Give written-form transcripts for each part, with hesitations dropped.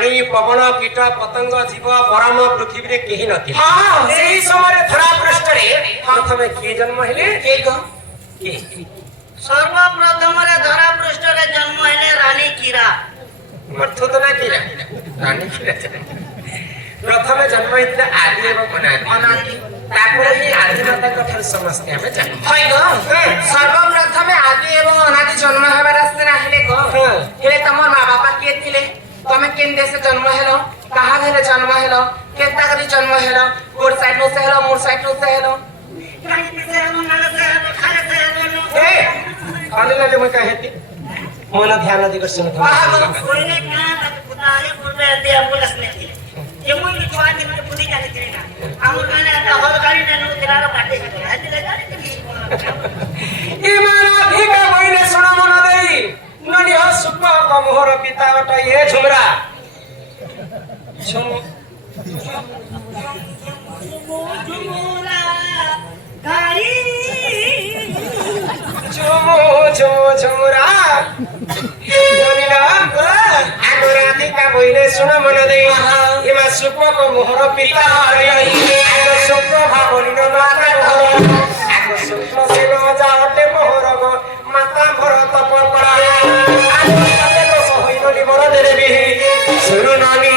ପାଣି ପବନ କୀଟ ପତଙ୍ଗ ଜୀବ ପରମ ପୃଥିବୀରେ କେହି ନଥିଲେ। ସେହି ସମୟରେ ଧରା ପୃଷ୍ଠରେ ପ୍ରଥମେ କିଏ ଜନ୍ମ ହେଲେ? କିଏ? ସର୍ବପ୍ରଥମରେ ଧରା ପୃଷ୍ଠରେ ଜନ୍ମ ହେଲେ ରାନୀ କୀରା। ମର୍ଥୁତନା କୀରା, ରାନୀ କୀରା ପ୍ରଥମେ ଜନ୍ମ ହେଇଥିଲା ଆଦି ଏବଂ ଅନାଦି। ତାପରେ ହିଁ ଆଦିମାତାଙ୍କ ଠାରୁ ସମସ୍ତେ ଆମେ ଜାଣୁ। ସର୍ବପ୍ରଥମେ ଆଦି ଏବଂ ଅନାଦି ଜନ୍ମ ହେବାର ରାସ୍ତା ହେଲେ ହେଲେ ତମର ମା ବାପା କିଏ ଥିଲେ? ତମେ କେନ୍ ଦେଶে জন্ম হেলো? কাহা ঘরে জন্ম হেলো? কেনতা করে জন্ম হেলো? কোন সাইড से हेलो मोर साइड से हेलो? खाली लाले मैं कहती मन ध्यान दे कर सुन था। कोइने का पुताले पूर्वे दे एम्बुलेंस में थी। ये मुई लिखवा दे मुझे पुलिस जाने थे ना। हमर गाने आता हर गाड़ी ने तेरा काटे है ले गाड़ी के ई मारा भीगा महीने सुना मन देई ननी हो सुख को मोहर पिता बटा ये झुमरा झुम झुमुरा गाड़ी झुमो झुमो झुमरा ननीला आगराती का महीने सुना मन देई ये मा सुख को मोहर पिता आगो सुख भावनी न माता आगो सुख से न जाते मोहर माता भरत पपड़ा आगो तते तो सहिनो निबर देरे भी सुनु नानी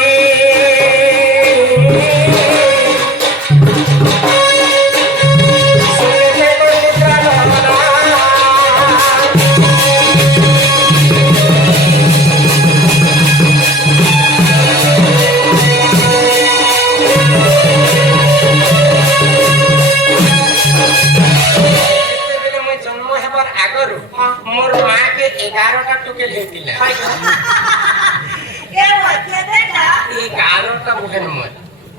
मोर मां के 11टा टुकेल हेतिला के बच्चे देखा 11टा मुहन मोर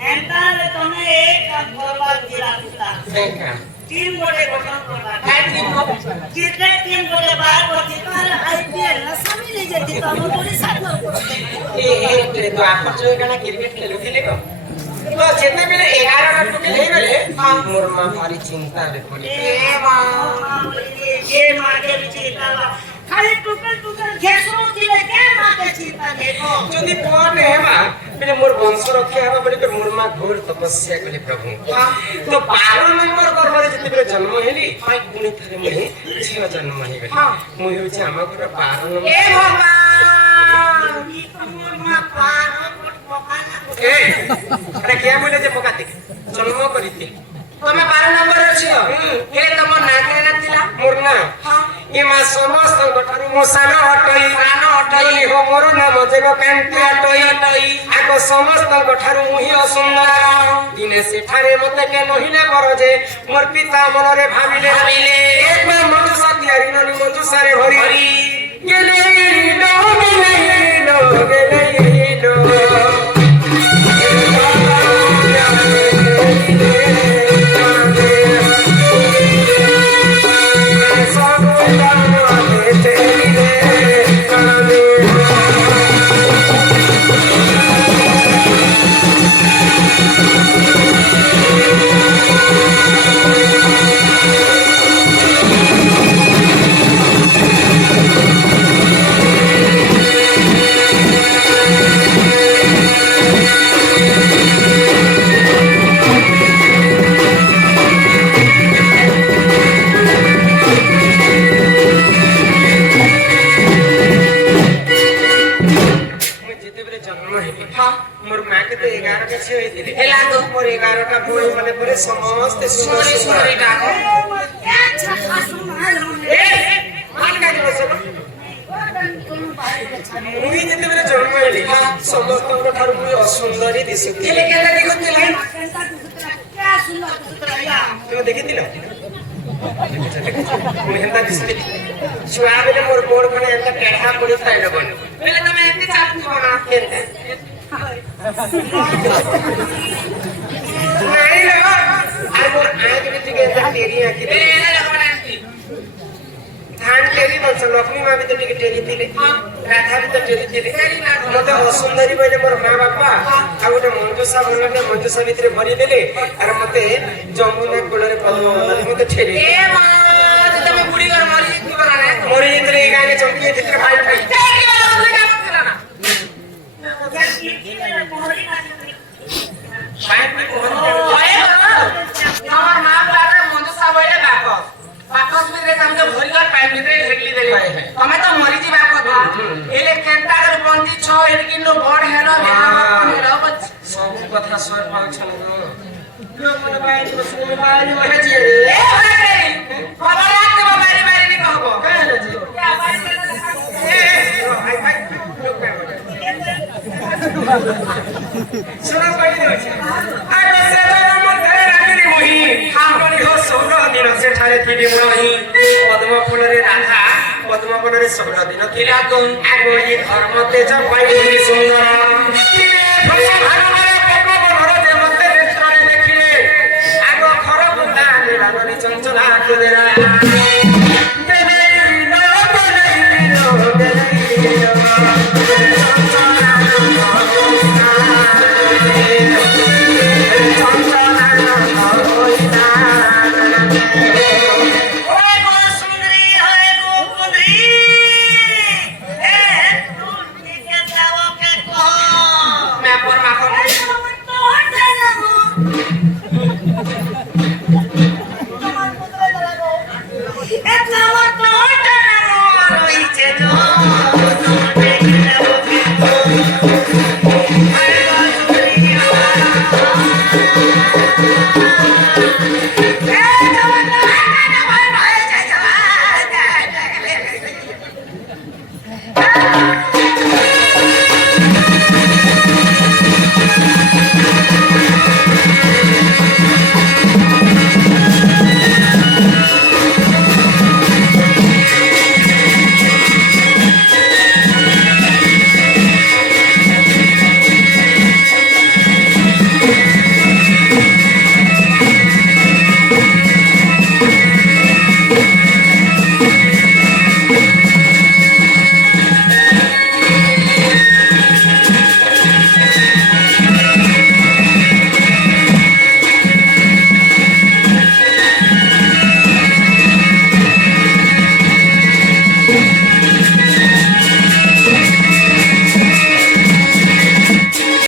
एंता ले तने एक बर्बाद किया पुता देखा टीम गोटे गठन करबा काय टीम क्रिकेट टीम गोटे बाहर करती पर आईपीएल ना समी ले जेती तो हम पूरी साथ में ए तो आप जो गाना क्रिकेट खेलुथिले को तो जेते बेले 11टा टुकेल हे गले मोर मां भारी चिंता रे पड़ी ए मां ये मां के चिंता खाली टुकल घेसो दिले के मां के चिंता देखो যদি কোন হেমা বেলে মোর বংশ রক্ষা হেবা বলি তো মোর মা ঘোর তপস্যা কলে প্রভু তো 12 নম্বর গর্ভরে যেতে বেলে জন্ম হেলি পাই গুণে থরে মই ঝিও জন্ম হে গলি মই হচ্ছে আমা ঘর 12 নম্বর এ ভগবান ई तो मोर मां पार पकाना ए আরে কে বলে যে পকাতে জন্ম করিতে তুমি 12 নম্বর আছো হেলে তোমার না কেনা ଥିଲା? মোর না এ মা সমস্ত গঠরু মশানো অটই হো মোর নাম যেগ কান্তি অটই আগ সমস্ত গঠরু মুহি অসুন্দর দিনে সেঠারে মতে কে নহিলে কর যে মোর পিতা মনরে ভাবিলে এক মঞ্জুষা তিয়ারি ননি মঞ্জুষারে ভরি গেলে मोर मां के तो 11 के छे होइतिले हेला तो मोर 11टा बोई माने परे समस्त सोरी सोरी डाको अच्छा सुना लो ए मान का बसो मुई जेते बेले जन्म हेली समस्त को ठार मुई असुंदरी दिसुती हेले केला देखुतिले क्या सुनो सुतराया तो देखितिलो मुई हेंता दिसती छुआ बेले मोर गोड़ कोने एंता टेढ़ा पड़ी थाइलो बन हेले तमे एते चापू बना केनता नहीं लगा अरे मोर आंख में दिखे एंता तेरी आंख हेले हेले लगना आंटी धान टेरी बन लक्ष्मी मां भी तो टिके टेरी थिले राधा भी तो टेरी थिले मते असुंदरी बोले मोर मां बापा आ गोटे मंजुषा बनले मंजुषा भितरे भरी देले अरे मते जमुना कोलरे पद्म मते ठेरी ए मां तमे बुढ़ी घर मरी थी बना रे मोरी इतरे गाने चमकी भितरे भाई भाई के लगन काम करना क्या আমার মা বাবা মন্দুসা বইলে বাকস ভিতরে তুমি ভরিবার পাইপ ভিতরে ঢেকলি দেলি তুমি তো মরি যাবা কথা এলে কেনটা করে বন্দি ছ এর কিন্তু বড় হেলো হেলো ସବୁ କଥା ସର ପାଉଛନ୍ ମନେ ବାଇରି ବସିଲେ ବାଇରି ମାନେ ଯିଏ এ ভাই খবর রাখতে বাবারে বাইরে নি কহব କହିଲେ ଯେ ଭାଇ ଭାଇ ଶୁଣ କହିଦେଉଛି ଆଗ ସେ ମଧ୍ୟରେ ରାଗିନି ବହି ଖାଉଣି ହୋ ସୌର ଦିନ ସେଠାରେ ଥିଲି ମୁଁ ରହି ପଦ୍ମ ଫୁଲରେ ରାଧା ପଦ୍ମ ଫୁଲରେ ସୌର ଦିନ ଥିଲା ଆଗ ଏ ଧର୍ମ ତେଜ ପାଇଲି ସୁନ୍ଦର